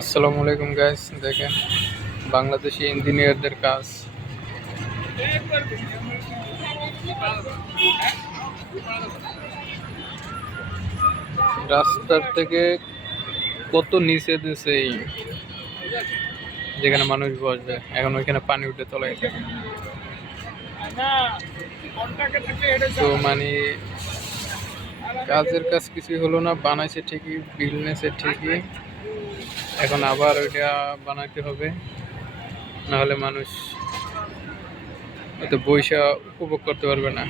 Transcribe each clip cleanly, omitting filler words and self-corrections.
আসসালামু আলাইকুম গাইস, দেখেন বাংলাদেশি ইঞ্জিনিয়ারদের কাজ। রাস্তার থেকে কত নিচে দিছে যেখানে মানুষ বসবে, এখন ওইখানে পানি উঠে তলায় থাকে। তো মানে কাজের কাজ কিছুই হলো না, বানাইছে ঠিকই, বিলনেসে ঠিকই, এখন আবার ওইটা বানাতে হবে, নাহলে মানুষ এত বৈশা উপভোগ করতে পারবে না।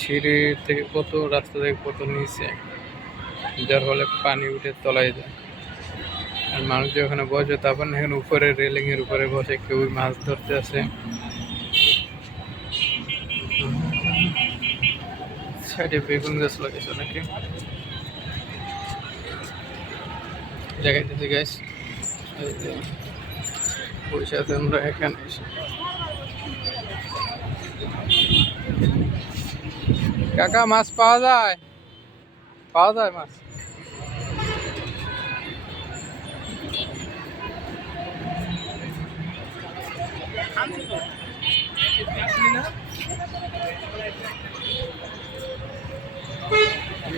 সিঁড়ি থেকে কত, রাস্তা থেকে কত নিচে, যার ফলে পানি উঠে তলায় যায়। আর মানুষ যে ওখানে বসে, তারপর এখানে উপরে রেলিং এর উপরে বসে কেউ মাছ ধরতে আছে। সাইডে বেগুন গাছ লাগাইছে নাকি দেখাইতেছি গাইস। বসে আছে আমরা এখানে এসে। কাকা মাছ পাওয়া যায়? পাওয়া যায় মাছ?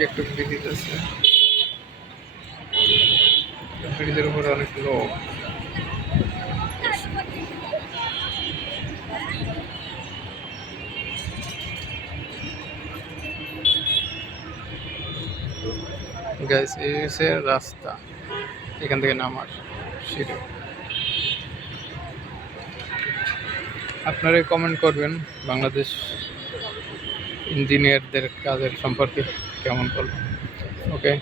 একটু ব্রিজ আছে, ব্রিজের উপরে অনেক লোক। গাইস, এই হচ্ছে রাস্তা, এখান থেকে নামার সিঁড়ি। আপনারাই কমেন্ট করবেন বাংলাদেশ ইঞ্জিনিয়ারদের কাজের সম্পর্কে কেমন করবেন। ওকে।